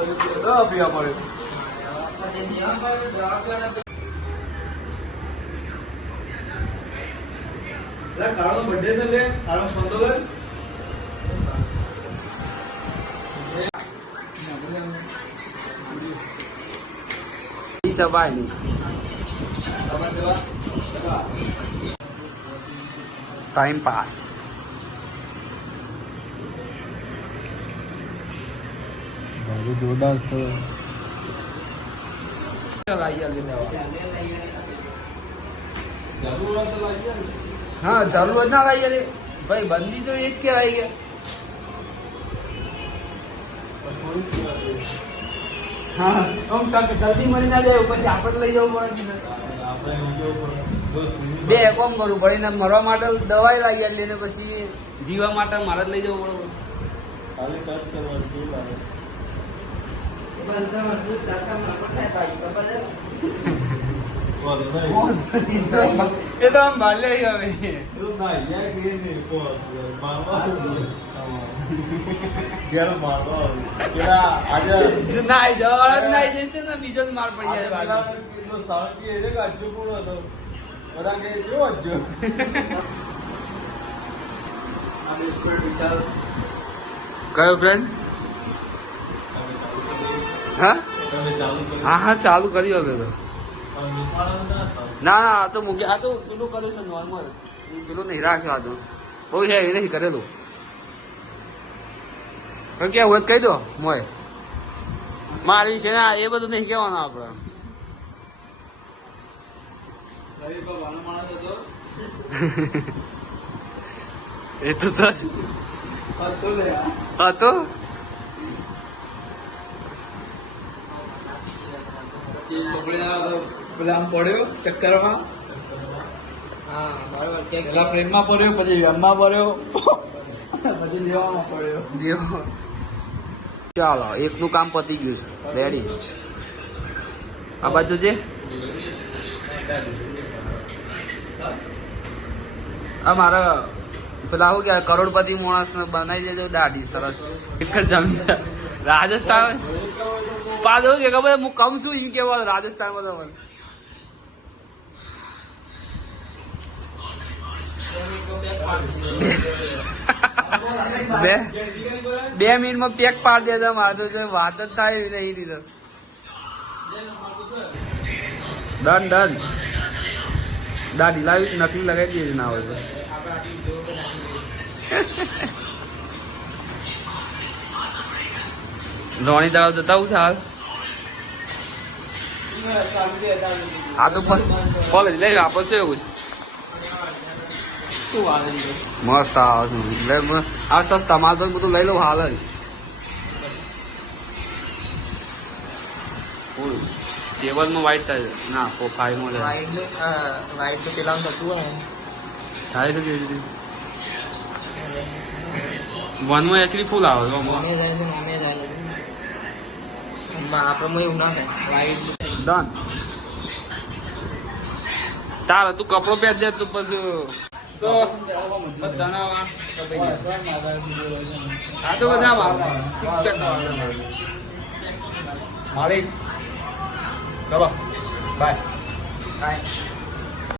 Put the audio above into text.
પીવા પડે કાળો બર્થડે છે લે કાળો સંદોલન टाइम पास जोरदार हाँ जरूरत ना लाइए भाई बंदी तो ये क्या आई है हाँ हम जल्दी मरी ना जाए પછી આપણે લઈ જવું પડે બે કોમ કરવું પડે ને મરવા માટે દવાઈ લાગી એટલે ને પછી જીવા માટે મારે જ લઈ જવું પડે ખાલી ટચ કરવાનું એ તો આમ ભાલે હવે નાઈ જવા નાઈ જશે ને બીજો જ માર પડી જાય કયો ફ્રેન્ડ હા હા હા ચાલુ કર્યું હવે તો ના ના આ તો મૂકી આ તો પેલું કર્યું છે નોર્મલ પેલું નહીં રાખ્યો આ તો બહુ છે એ નહીં કરેલું પણ ક્યાં હોય કહી દો મોય મારી છે ને એ બધું નહીં કહેવાનું આપડે એ તો સચ હતો આમ પડ્યો ચક્કરમાં હા બરાબર પેલા પ્રેમમાં પડ્યો પછી વ્યમમાં પડ્યો પછી દેવામાં પડ્યો ચાલો એકનું કામ પતી ગયું રેડી આ બાજુ છે આ મારા પેલા આવું કે કરોડપતિ માણસ ને બનાવી દેજો દાઢી સરસ એક જ જમી છે રાજસ્થાન પાછો કે ખબર હું કમ છું એમ કેવા રાજસ્થાનમાં તમારે બે મિનિટમાં પેક પાડી દેતા મારે તો વાત જ થાય એવી નહીં લીધો ડન ડન દાઢી લાવી નકલી લગાવી દીધી ના હોય તો રોણી તળાવ જતા હું હાલ હા તો કોલેજ લઈ આપો છે એવું મસ્ત આવે છે આ સસ્તા માલ તો બધું લઈ લઉં હાલ જ ટેબલમાં વાઇટ થાય ના ફાઈવમાં વાઇટ તો પેલા થતું હોય થાય છે કેવી રીતે વનમાં એકચુઅલી ફૂલ આવે આપડે એવું ના થાય ડન તારે તું કપડો પહેર દે તું પછી તો બધા આ તો બધા મારે ચલો બાય બાય